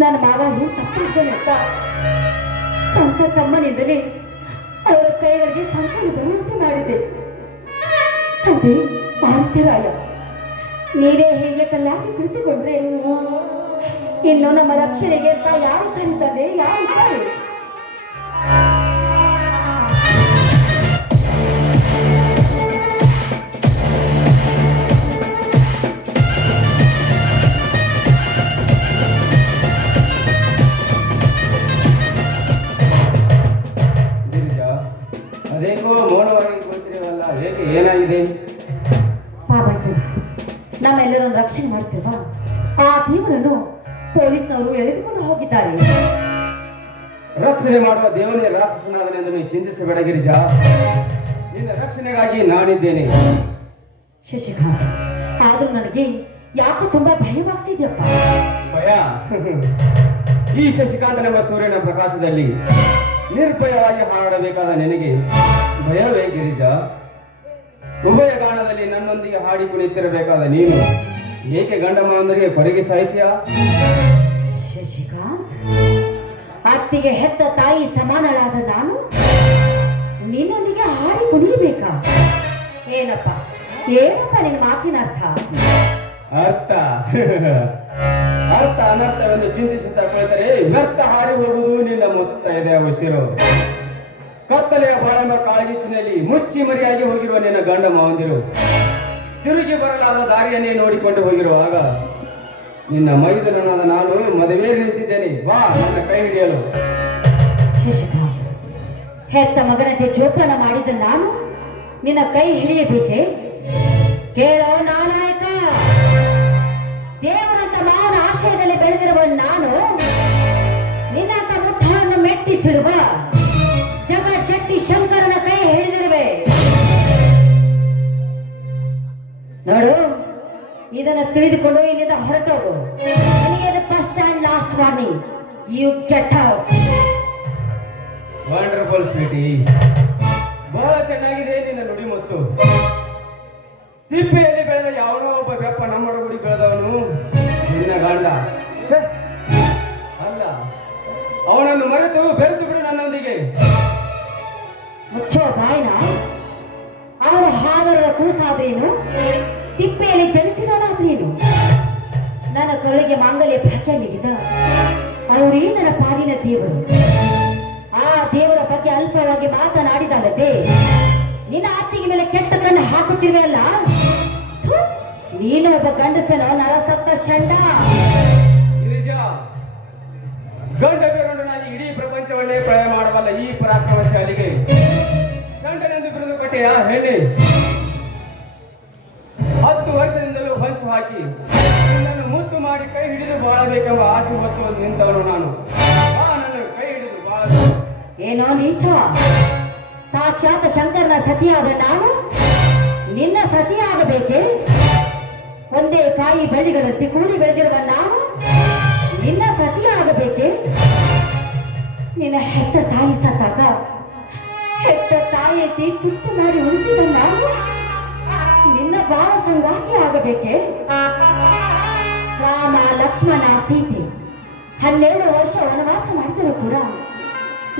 ನನ್ನ ಮಾವ ಏನು ತಪ್ಪಿದ್ದೇನೆ ಅಂತ ಸಂತ ತಮ್ಮನಿಂದಲೇ ಅವರ ಕೈಗಳಿಗೆ ಸಂತಾನ ಬರುವಂತೆ ಮಾಡಿದ್ದೆ. ತಂದೆ ಭಾರತೀರಾಯ ನೀನೇ ಹೀಗೆ ಕಲ್ಲಾಗಿ ಕುಳಿತುಕೊಂಡ್ರೆ, ಇನ್ನು ನಮ್ಮ ರಕ್ಷಣೆಗೆ ಅಂತ ಯಾರು ಕರೀತಾರೆ? ಯಾರು ಇದ್ದಾರೆ? ಮಾಡ್ತಿರುವ ಆ ದೇವರನ್ನು ಪೊಲೀಸ್ನವರು ಎಳೆದುಕೊಂಡು ಹೋಗಿದ್ದಾರೆ. ರಕ್ಷಣೆ ಮಾಡುವ ದೇವನೇ ರಾಕ್ಷಸನಾದನೆಂದು ನೀನು ಚಿಂತಿಸಬೇಡ ಗಿರಿಜಾ. ನಿನ್ನ ರಕ್ಷಣೆಗಾಗಿ ನಾನಿದ್ದೇನೆ. ಶಶಿಕಾಂತ್ ಆದ್ರೂ ನನಗೆ ಯಾಕೋ ತುಂಬಾ ಭಯವಾಗ್ತಿದ್ಯಪ್ಪ. ಭಯ? ಈ ಶಶಿಕಾಂತ ನಮ್ಮ ಸೂರ್ಯನ ಪ್ರಕಾಶದಲ್ಲಿ ನಿರ್ಭಯವಾಗಿ ಹಾಡಬೇಕಾದ ನಿನಗೆ ಭಯವೇ ಗಿರಿಜಾ? ಉಭಯ ಗಾನದಲ್ಲಿ ನನ್ನೊಂದಿಗೆ ಹಾಡಿ ಕುಣಿತಿರಬೇಕಾದ ನೀನು ಏಕೆ ಗಂಡ ಮಾವಂದರಿಗೆ ಕೊಡುಗೆ ಸಾಹಿತ್ಯ? ಶಶಿಕಾಂತ್ ಅತ್ತಿಗೆ ಹೆತ್ತ ತಾಯಿ ಸಮಾನಳಾದ ನಾನು ನಿನ್ನೊಂದಿಗೆ ಹಾಡಿ ಕುಣಿಯಬೇಕಾ? ಏನಪ್ಪ ಏನಪ್ಪ ನಿನ್ನ ಮಾತಿನ ಅರ್ಥ? ಅರ್ಥ. ಅರ್ಥ ಅನರ್ಥವೆಂದು ಚಿಂತಿಸುತ್ತಾ ಕುಳಿತರೆ ವ್ಯರ್ಥ ಹಾರಿ ಹೋಗುವುದು ನಿನ್ನ ಮುತ್ತೈದೆ ಉಸಿರು ಕತ್ತಲೆಯ ಬಾಳೆಂಬ ಕಾಳಗಿಚ್ಚಿನಲ್ಲಿ ಮುಚ್ಚಿ ಮರಿಯಾಗಿ ಹೋಗಿರುವ ನಿನ್ನ ಗಂಡ ಮಾವಂದಿರು ತಿರುಗಿ ಬರಲಾದ ದಾರಿಯನ್ನೇ ನೋಡಿಕೊಂಡು ಹೋಗಿರುವಾಗ, ನಿನ್ನ ಮೈದನಾದ ನಾನು ಮದುವೆ ನಿಂತಿದ್ದೇನೆ. ಬಾ, ನನ್ನ ಕೈ ಹಿಡಿಯಲು. ಹೆತ್ತ ಮಗನಂತೆ ಜೋಪಾನ ಮಾಡಿದ ನಾನು ನಿನ್ನ ಕೈ ಹಿಡಿಯಬೇಕೆ? ಕೇಳೋ ನಾನಾಯಕ, ದೇವರಂತ ಮಾವನ ಆಶಯದಲ್ಲಿ ಬೆಳೆದಿರುವ ನಾನು ನಿನ್ನಂತ ಮುಟ್ಟವನ್ನು ಮೆಟ್ಟಿಸಿಡುವ. ನೋಡು ಇದನ್ನ ತಿಳಿದುಕೊಂಡು ಇಲ್ಲಿಂದ ಹೊರಟೋಗು. ನನಗೆ first and last warning you get out wonderful sweetie ಬಹಳ ಚೆನ್ನಾಗಿದೆ ನಿನ್ನ ನುಡಿಮುತ್ತು ತಿಪ್ಪೆಯಲ್ಲಿ ಬೆಳೆದ ಯಾವನೋ ಒಬ್ಬ ಬೆಪ್ಪ ನಮ್ಮೊಡಗುಡಿ ಬೆಳೆದವನು ನಿನ್ನ ಗಂಡ! ಅಲ್ಲ ಅವನನ್ನು ಮರೆತು ಬೆರೆತು ಬಿಡು ನನ್ನೊಂದಿಗೆ. ಮುಚ್ಚೋ ಬಾಯ್ನ ಅವನ ಹಾದರದ ಕೂಸಾದ್ರೇನು? ತಿಪ್ಪೆಯಲ್ಲಿ ಜನಿಸಿದವನಾದ್ರೇನು ನನ್ನ ಕೊಳಗೆ ಮಾಂಗಲ್ಯ ಭಾಗ್ಯ ನೀಡಿದ ಅವರೇ ನನ್ನ ಪಾಲಿನ ದೇವರು. ಆ ದೇವರ ಬಗ್ಗೆ ಅಲ್ಪವಾಗಿ ಮಾತನಾಡಿದಲ್ಲದೆ, ನಿನ್ನ ಅತ್ತಿಗೆ ಮೇಲೆ ಕೆಟ್ಟ ಕಣ್ಣು ಹಾಕುತ್ತಿರುವೆ ಅಲ್ಲ? ನೀನು ಒಬ್ಬ ಗಂಡಸನ ನರಸತ್ತ ಷಂಡ? ಗಂಡ ನಾನು ಇಡೀ ಪ್ರಪಂಚವನ್ನೇ ಪ್ರಯ ಮಾಡಬಲ್ಲ ಈ ಪರಾಕ್ರಮಶಾಲಿಗೆ ಶಂಡನೆಂದು ಬಿರುದು ಕಟ್ಟೆಯ ಹೆಣ್ಣೆ. ವರ್ಷದಿಂದಲೂ ಹೊಂಚು ಹಾಕಿ ನನ್ನನ್ನು ಮುತ್ತು ಮಾಡಿ ಕೈ ಹಿಡಿದು ಬಾಳಬೇಕೆಂಬ ಆಸೆ ಹೊತ್ತು ನಿಂತವನು ನಾನು. ಆ ನನ್ನ ಕೈ ಹಿಡಿದು ಬಾಳಬೇಕು ಏನೋ ನೀಚ ಸಾಕ್ಷಾತ್ ಶಂಕರನ ಸತಿಯಾದ ನಾನು? ನಿನ್ನ ಸತಿಯಾಗಬೇಕೆ? ಒಂದೇ ಕಾಯಿ ಬಳ್ಳಿಗಳಂತೆ ಕೂಡಿ ಬೆಳೆದಿರುವ ನಾನು? ನಿನ್ನ ಸತಿಯಾಗಬೇಕೆ? ನಿನ್ನ ಹೆತ್ತ ತಾಯಿ ಸತ್ತಾಗ, ಹೆತ್ತ ತಾಯಿ ತಿತ್ತು ಮಾಡಿ ಉಳಿಸಿದ ನಾನು? ನಿನ್ನ ಬಾಳ ಸಂಗಾತಿ ಆಗಬೇಕೆ? ರಾಮ, ಲಕ್ಷ್ಮಣ, ಸೀತೆ. ಹನ್ನೆರಡು ವರ್ಷ ವನವಾಸ ಮಾಡಿದರೂ ಕೂಡ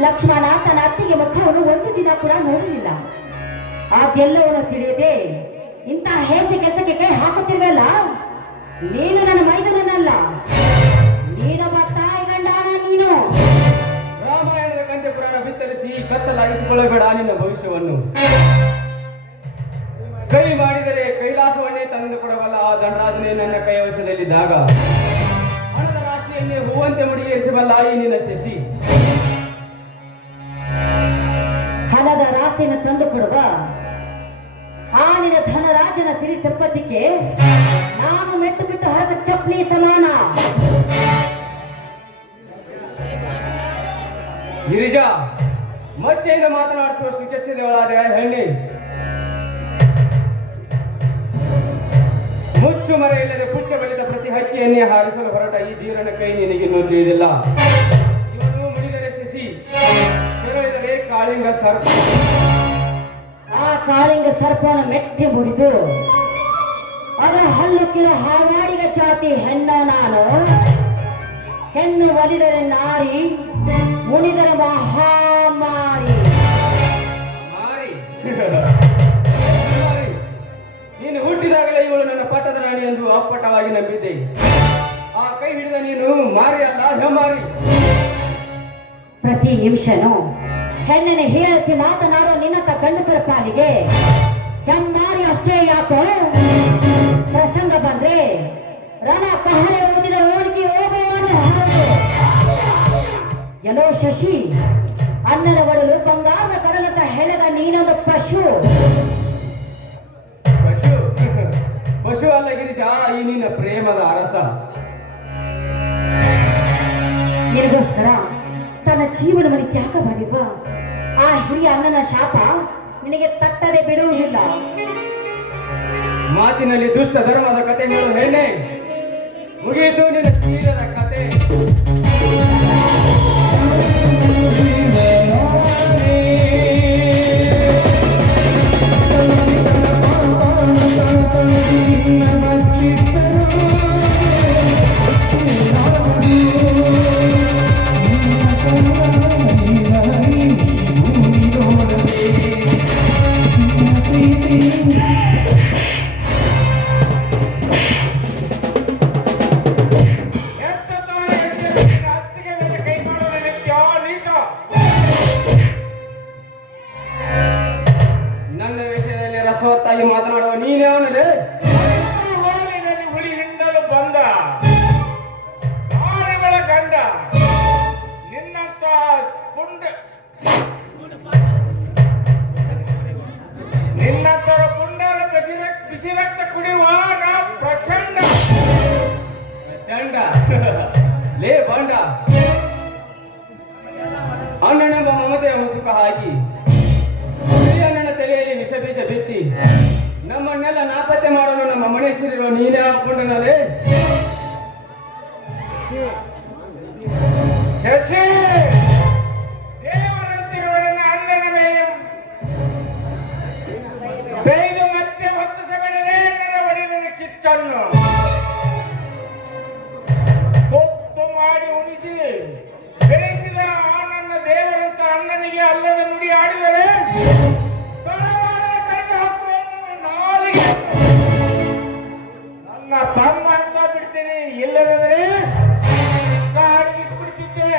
ಲಕ್ಷ್ಮಣ ತನ್ನ ಅತ್ತಿಗೆ ಮುಖವನ್ನು ಒಂದು ದಿನ ಕೂಡ ನೋಡಲಿಲ್ಲ. ಅದೆಲ್ಲವನ್ನು ತಿಳಿಯದೆ ಇಂತಹ ಹೇಸಿ ಕೆಲಸಕ್ಕೆ ಕೈ ಹಾಕುತ್ತಿರುವಲ್ಲ? ನೀನು ನನ್ನ ಮೈದನನ್ನಲ್ಲ ನೀನೊಬ್ಬ ತಾಯಿ ಗಂಡಾನ ನೀನು. ರಾಮಾಯಣದ ಪುರಾಣ ಬಿತ್ತರಿಸಿ ಕತ್ತಲಾಗಿಸಿಕೊಳ್ಳಬೇಡ ನಿನ್ನ ಭವಿಷ್ಯವನ್ನು. ಕೈ ಮಾಡಿದರೆ ಕೈಲಾಸವನ್ನೇ ತಂದು ಕೊಡಬಲ್ಲ ಆ ಧನರಾಜನೇ ನನ್ನ ಕೈ ವಶದಲ್ಲಿದ್ದಾಗ ಹಣದ ರಾಶಿಯನ್ನೇ ಹೂವಂತೆ ಮುಡಿಗೇರಿಸಬಲ್ಲ ಈ ನಿನ್ನ ಶಶಿ. ಹಣದ ರಾಶಿಯನ್ನು ತಂದು ಕೊಡುವ ಆ ನಿನ್ನ ಧನರಾಜನ ಸಿರಿ ಸಂಪತ್ತಿಗೆ ನಾನು ಮೆಟ್ಟು ಬಿಟ್ಟು ಹರದ ಚಪ್ಪಲಿ ಸಮಾನ. ಗಿರಿಜಾ ಮಚ್ಚೆಯಿಂದ ಮಾತನಾಡಿಸುವಷ್ಟು ಕೆಚ್ಚದವಳಾದ ಹೆಣ್ಣೆ. ಮುಚ್ಚು ಮರ ಇಲ್ಲದೆ ಪುಚ್ಚ ಬೆಳೆದ ಪ್ರತಿ ಹಕ್ಕಿಯನ್ನೇ ಹಾರಿಸಲು ಹೊರಟ ಈ ಧೀರನ ಕೈ ನಿನಗಿನ್ನೂ ತಿಳಿದಿಲ್ಲ. ಇವನು ಮುಡಿದರೆ ಶಶಿ ಇದರ ಕಾಳಿಂಗ ಸರ್ಪ. ಆ ಕಾಳಿಂಗ ಸರ್ಪನ ಮೆಟ್ಟಿ ಮುರಿದು ಅದರ ಹಲ್ಲು ಕಿಲ ಹಾವಾಡಿಗ ಜಾತಿ ಹೆಣ್ಣ ನಾನು. ಹೆಣ್ಣು ಒಲಿದರೆ ನಾರಿ ಮುನಿದರೆ ಮಹಾಮಾರಿ. ಮಾರಿ ಮಾರಿ. ಎಂದು ಅಪ್ಪಟವಾಗಿ ನಂಬಿದ್ದೆ. ಆ ಕೈ ಹಿಡಿದ ನೀನು ಮಾರಿ ಅಲ್ಲ ಹೆಮ್ಮಾರಿ ಪ್ರತಿ ನಿಮಿಷನೂ ಹೆಣ್ಣನ್ನು ಹೀಯಾಳಿಸಿ ಮಾತನಾಡೋ ನಿನ್ನಂತ ಗಂಡಸರ ಪಾಲಿಗೆ ಹೆಮ್ಮಾರಿ ಅಷ್ಟೇ ಯಾಕೋ? ಪ್ರಸಂಗ ಬಂದ್ರೆ ರಣ ಕಹಳೆ ಓದಿದ ಹೋಗುವವನು ಹಾಗೆ. ಎಲ್ಲೋ ಶಶಿ, ಅಣ್ಣನ ಒಡಲು ಬಂಗಾರದ ಕಡಲತ್ತ ಹೆಣದ ನೀನೊಂದು ಪಶು. ನಿನ್ನ ಪ್ರೇಮದ ಅರಸ. ನಿನಗೋಸ್ಕರ ತನ್ನ ಜೀವನವನ್ನು ತ್ಯಾಗ ಮಾಡಿರುವ ಆ ಹಿರಿಯ ಅಣ್ಣನ ಶಾಪ ನಿನಗೆ ತಟ್ಟದೆ ಬಿಡುವುದಿಲ್ಲ. ಮಾತಿನಲ್ಲಿ ದುಷ್ಟ ಧರ್ಮದ ಕತೆ ಹೇಳು ಹೇಳಿ ಮುಗಿಯಿತು ನಿನ್ನ ತೀರದ ಕತೆ. ಬಿಸಿ ರಕ್- ರಕ್ತ ಕುಡಿಯುವಾಗ ಪ್ರಚಂಡ. ಪ್ರಚಂಡ. ಲೇ ಬಂಡ. ಅಣ್ಣನೆಂಬ ಮಮತೆಯ ಮುಸುಕ ಹಾಕಿ. ಅಣ್ಣನ ತಲೆಯಲ್ಲಿ ವಿಷ ಬೀಜ ಬಿತ್ತಿ. ನಮ್ಮನ್ನೆಲ್ಲ ನಾಪತ್ತೆ ಮಾಡಲು ನಮ್ಮ ಮನೆ ಸೇರಿರುವ ನೀನೇ ಹಾಕೊಂಡನಲ್ಲೇ ಶಶಿ! ಉಣಿಸಿ ಬೆಳೆಸಿದ ಆ ನನ್ನ ದೇವರಂತ ಅಣ್ಣನಿಗೆ ಅಲ್ಲದ ನುಡಿ ಆಡಿದರೆ ನನ್ನ ತಮ್ಮ ಅಂತ ಬಿಡ್ತೀನಿ. ಇಲ್ಲದಾದ್ರೆ ಕಾಡಿಗಿಸ್ಬಿಡ್ತಿದ್ದೆ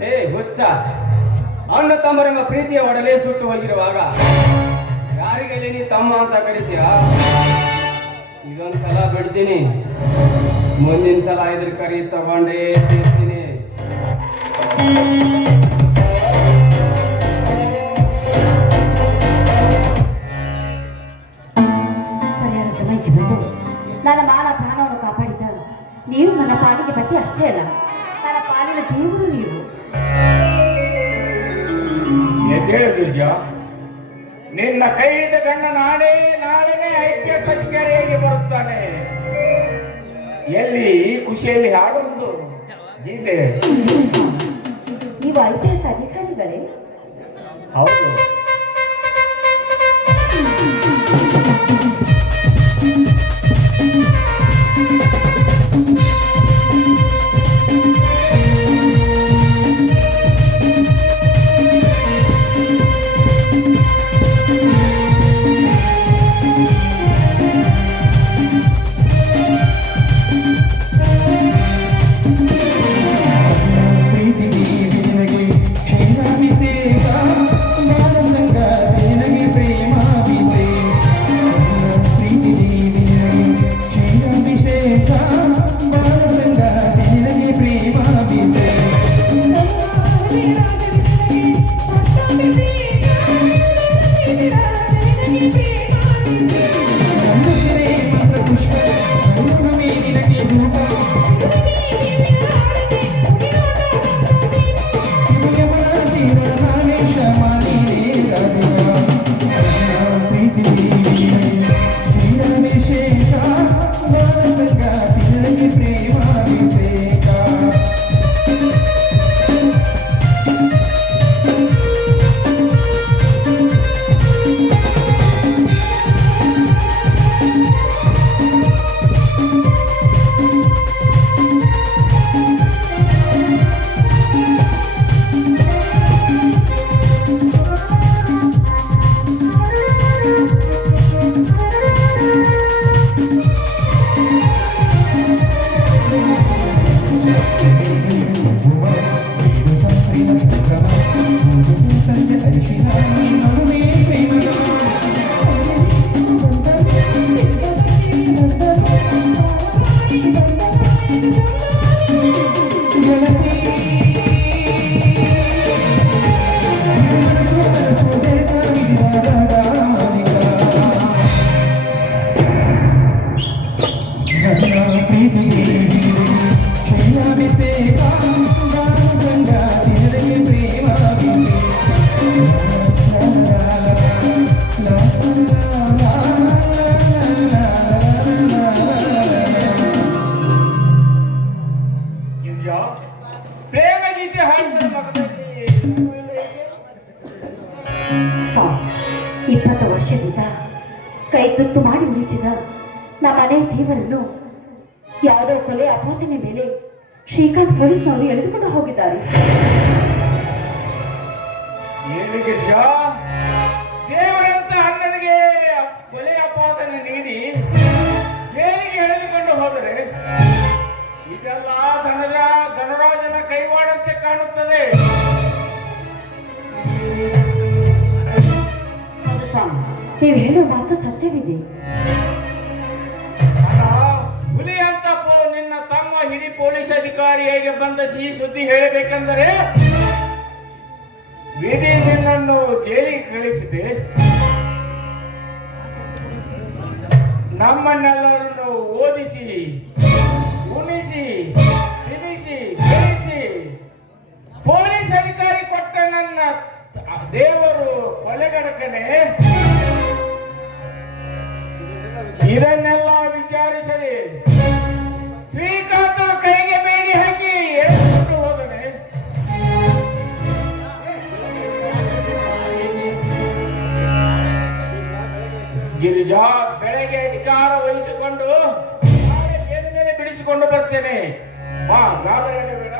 ಹೇ, ಹುಚ್ಚ. ಅಣ್ಣ ತಮ್ಮರೆಂಬ ಪ್ರೀತಿಯ ಒಡಲೇ ಸುಟ್ಟು ಹೋಗಿರುವಾಗ ಯಾರಿಗೆ ನೀ ತಮ್ಮ ಅಂತ ಕರಿತೀರಾ? ಇದೊಂದ್ ಸಲ ಬಿಡ್ತೀನಿ. ಮುಂದಿನ ಸಲ ಇದ್ರ ಕರಿ ತಗೊಂಡೇ ತಿರ್ತೀನಿ ಸರಿಯಾದ ಸಮಯಕ್ಕೆ ಬಂದು ನನ್ನ ಮಾನ ಪ್ರಾಣವನ್ನು ಕಾಪಾಡಿದ ನೀವು ನನ್ನ ಪಾಲಿಗೆ ಪತಿ ಅಷ್ಟೇ ಅಲ್ಲ. ನನ್ನ ಪಾಲಿನ ದೇವರು ನೀವು. ಎದ್ದೇಳು ದುರ್ಜ ನಿನ್ನ ಕೈ ಹಿಡಿದ ಗಂಡ ನಾನೇ ನಾಳೆನೇ ಐಕ್ಯ ಸಂಖ್ಯೆಯಾಗಿ ಬರುತ್ತಾನೆ. ಎಲ್ಲಿ ಈ ಖುಷಿಯಲ್ಲಿ ಹಾಡುವುದು? ಗೀತೆ ನೀವು ಐ ಪಿ ಎಸ್ ಅಧಿಕಾರಿಗಳೇ ಹೌದು. ಇಪ್ಪತ್ತು ವರ್ಷದಿಂದ ಕೈ ಮಾಡಿ ಉಳಿಸಿದ ನಮ್ಮ ಮನೆಯ ದೇವರನ್ನು ಯಾವುದೋ ಕೊಲೆ ಅಪೋಧನೆ ಮೇಲೆ ಶ್ರೀಕಾಂತ್ ಪೊಲೀಸ್ನವರು ಎಳೆದುಕೊಂಡು ಹೋಗಿದ್ದಾರೆ. ದೇವರಂತ ಅಣ್ಣನಿಗೆ ಕೊಲೆ ಅಪೋಧನೆ ನೀಡಿ ಜೈಲಿಗೆ ಎಳೆದುಕೊಂಡು ಹೋದರೆ ಇದೆಲ್ಲ ಧನಜ ಧನರಾಜನ ಕೈವಾಡಂತೆ ಕಾಣುತ್ತದೆ. ನೀವು ಹೇಳೋ ಮಾತು ಸತ್ಯವಿದೆ? ಹುಲಿ ಅಂತ ಪೋ- ನಿನ್ನ ತಮ್ಮ ಹಿರಿ ಪೊಲೀಸ್ ಅಧಿಕಾರಿಯಾಗಿ ಬಂದ ಸಿಹಿ ಸುದ್ದಿ ಹೇಳಬೇಕೆಂದರೆ, ವಿಧಿ ನಿನ್ನನ್ನು ಜೈಲಿಗೆ ಕಳಿಸಿದೆ. ನಮ್ಮನ್ನೆಲ್ಲರನ್ನು ಓದಿಸಿ, ಉಣಿಸಿ ತಿಳಿಸಿ ಬೆಳೆಸಿ. ಪೊಲೀಸ್ ಅಧಿಕಾರಿ ಕೊಟ್ಟ ನನ್ನ ದೇವರು ಕೊಲೆಗಡಕನೆ. ಇದನ್ನೆಲ್ಲ ವಿಚಾರಿಸದೆ ಶ್ರೀಕಾಂತ ಕೈಗೆ ಬೇಡಿ ಹಾಕಿ ಎಳೆದುಕೊಂಡು ಹೋದನೆ ಗಿರಿಜಾ ಬೆಳೆಗೆ ಅಧಿಕಾರ ವಹಿಸಿಕೊಂಡು ಬಿಡಿಸಿಕೊಂಡು ಬರ್ತೇನೆ? ಬಾ ಬೇಡ.